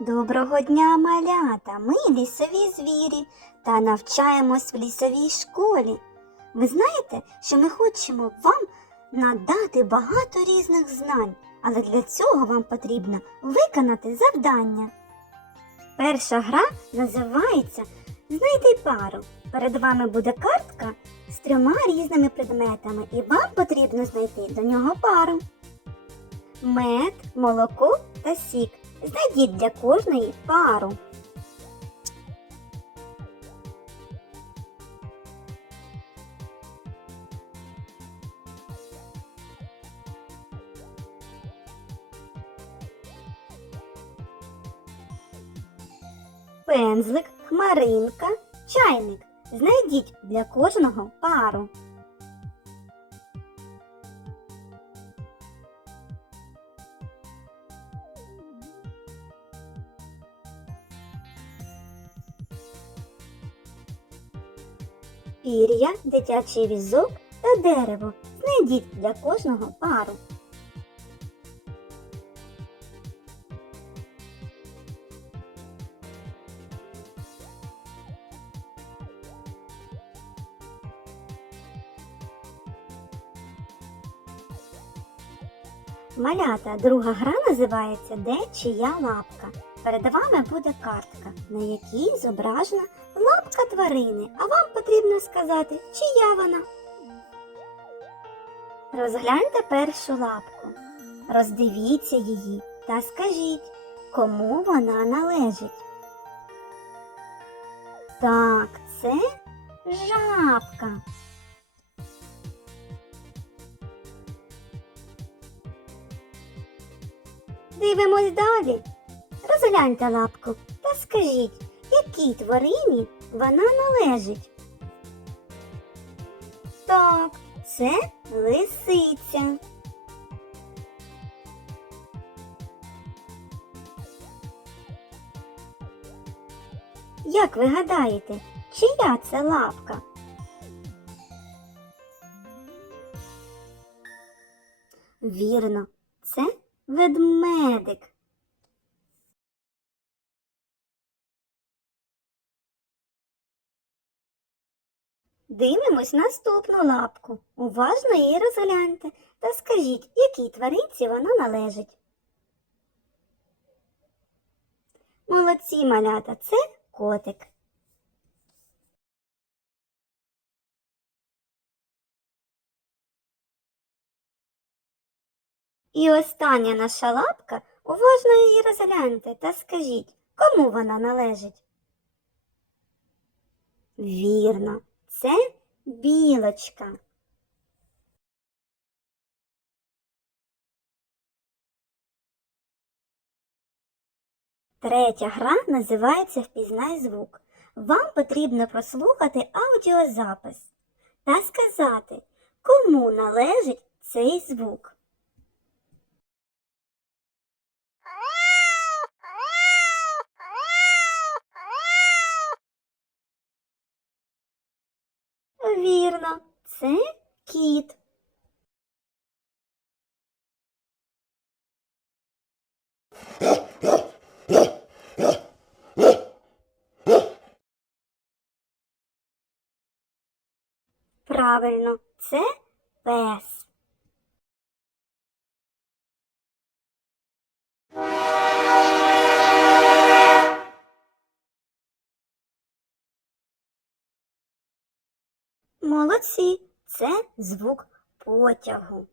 Доброго дня, малята! Ми лісові звірі та навчаємось в лісовій школі. Ви знаєте, що ми хочемо вам надати багато різних знань, але для цього вам потрібно виконати завдання. Перша гра називається Знайди пару. Перед вами буде картка з трьома різними предметами, і вам потрібно знайти до нього пару. Мед, молоко та сік. Знайдіть для кожної пару. Пензлик, хмаринка, чайник. Знайдіть для кожного пару. Пір'я, дитячий візок та дерево. Знайдіть для кожного пару. Малята, друга гра називається Де чия лапка. Перед вами буде картка, на якій зображена лапка тварини, а вам потрібно сказати, чия вона. Розгляньте першу лапку, роздивіться її та скажіть, кому вона належить. Так, це жабка. Дивимось далі. Розгляньте лапку та скажіть, якій тварині вона належить. Так, це лисиця. Як ви гадаєте, чия це лапка? Вірно, це ведмедик. Дивимось наступну лапку. Уважно її розгляньте та скажіть, якій тваринці вона належить. Молодці малята, це котик. І остання наша лапка, уважно її розгляньте та скажіть, кому вона належить. Вірно, це білочка. Третя гра називається Впізнай звук. Вам потрібно прослухати аудіозапис та сказати, кому належить цей звук. Вірно, це кіт. Правильно, це пес. Молодці, це звук потягу.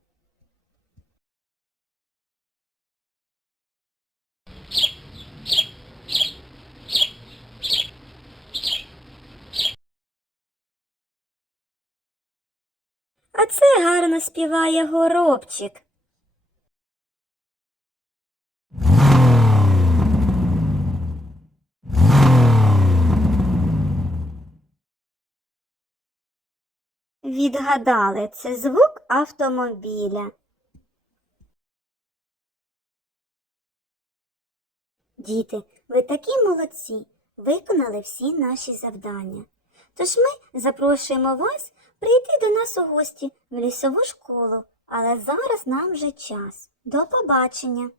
А це гарно співає горобчик. Відгадали, це звук автомобіля. Діти, ви такі молодці, виконали всі наші завдання. Тож ми запрошуємо вас прийти до нас у гості в лісову школу, але зараз нам вже час. До побачення!